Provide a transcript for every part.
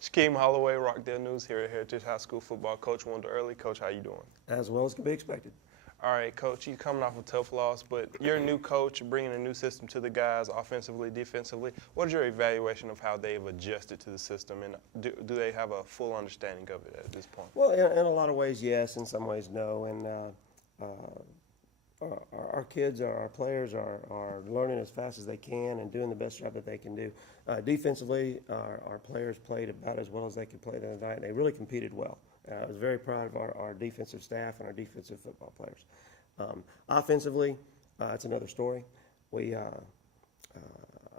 Shakeem Holloway, Rockdale News here at Heritage High School football coach Wendell early. Coach, how you doing? As well as can be expected. All right, Coach, you're coming off a tough loss, but you're a new coach, bringing a new system to the guys offensively, defensively. What is your evaluation of how they've adjusted to the system, and do they have a full understanding of it at this point? Well, in a lot of ways, yes. In some ways, no. And our kids, our players are learning as fast as they can and doing the best job that they can do. Defensively, our players played about as well as they could play the other night. They really competed well. I was very proud of our defensive staff and our defensive football players. Offensively, it's another story. I'm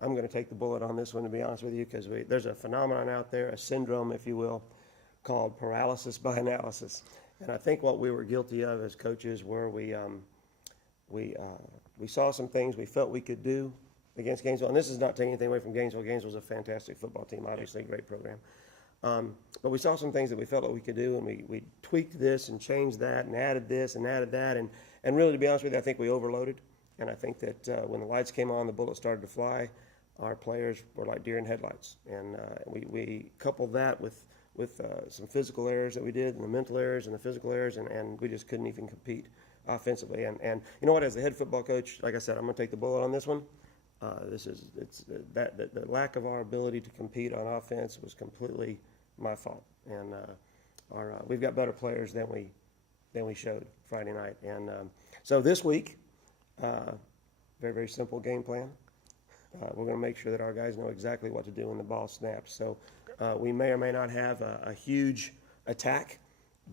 going to take the bullet on this one, to be honest with you, because there's a phenomenon out there, a syndrome, if you will, called paralysis by analysis. And I think what we were guilty of as coaches were we saw some things we felt we could do against Gainesville. And this is not taking anything away from Gainesville. Gainesville's a fantastic football team, obviously a great program. But we saw some things that we felt that we could do, and we tweaked this and changed that and added this and added that. And really, to be honest with you, I think we overloaded. And I think that when the lights came on, the bullets started to fly, our players were like deer in headlights. And we coupled that with some physical errors that we did, and the mental errors and the physical errors, and we just couldn't even compete offensively. And you know what, as the head football coach, like I said, I'm going to take the bullet on this one. The lack of our ability to compete on offense was completely my fault. And we've got better players than we showed Friday night. And so this week, very, very simple game plan. We're going to make sure that our guys know exactly what to do when the ball snaps. So we may or may not have a huge attack,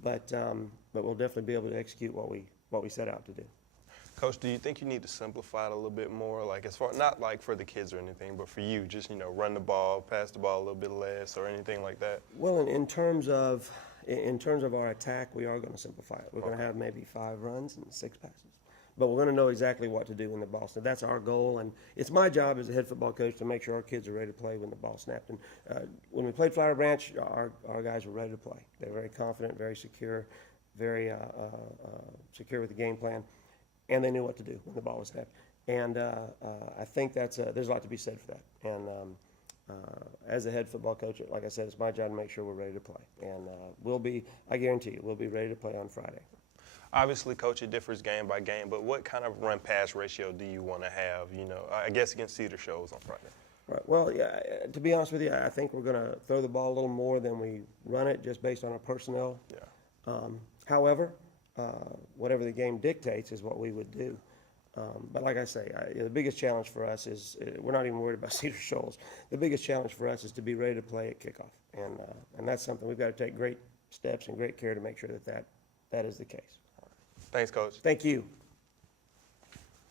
but we'll definitely be able to execute what we set out to do. Coach, do you think you need to simplify it a little bit more, like as far, not like for the kids or anything, but for you, just, run the ball, pass the ball a little bit less or anything like that? Well, in terms of our attack, we are going to simplify it. We're going to have maybe 5 runs and 6 passes. But we're going to know exactly what to do when the ball snaps. That's our goal, and it's my job as a head football coach to make sure our kids are ready to play when the ball snapped. And when we played Flower Branch, our guys were ready to play. They were very confident, very secure, very secure with the game plan, and they knew what to do when the ball was snapped. And I think there's a lot to be said for that. And as a head football coach, like I said, it's my job to make sure we're ready to play. And I guarantee you, we'll be ready to play on Friday. Obviously, Coach, it differs game by game, but what kind of run-pass ratio do you want to have, I guess against Cedar Shoals on Friday? Right. Well, yeah, to be honest with you, I think we're going to throw the ball a little more than we run it, just based on our personnel. Yeah. However, whatever the game dictates is what we would do. But like I say, the biggest challenge for us is we're not even worried about Cedar Shoals. The biggest challenge for us is to be ready to play at kickoff, and that's something we've got to take great steps and great care to make sure that is the case. Thanks, Coach. Thank you.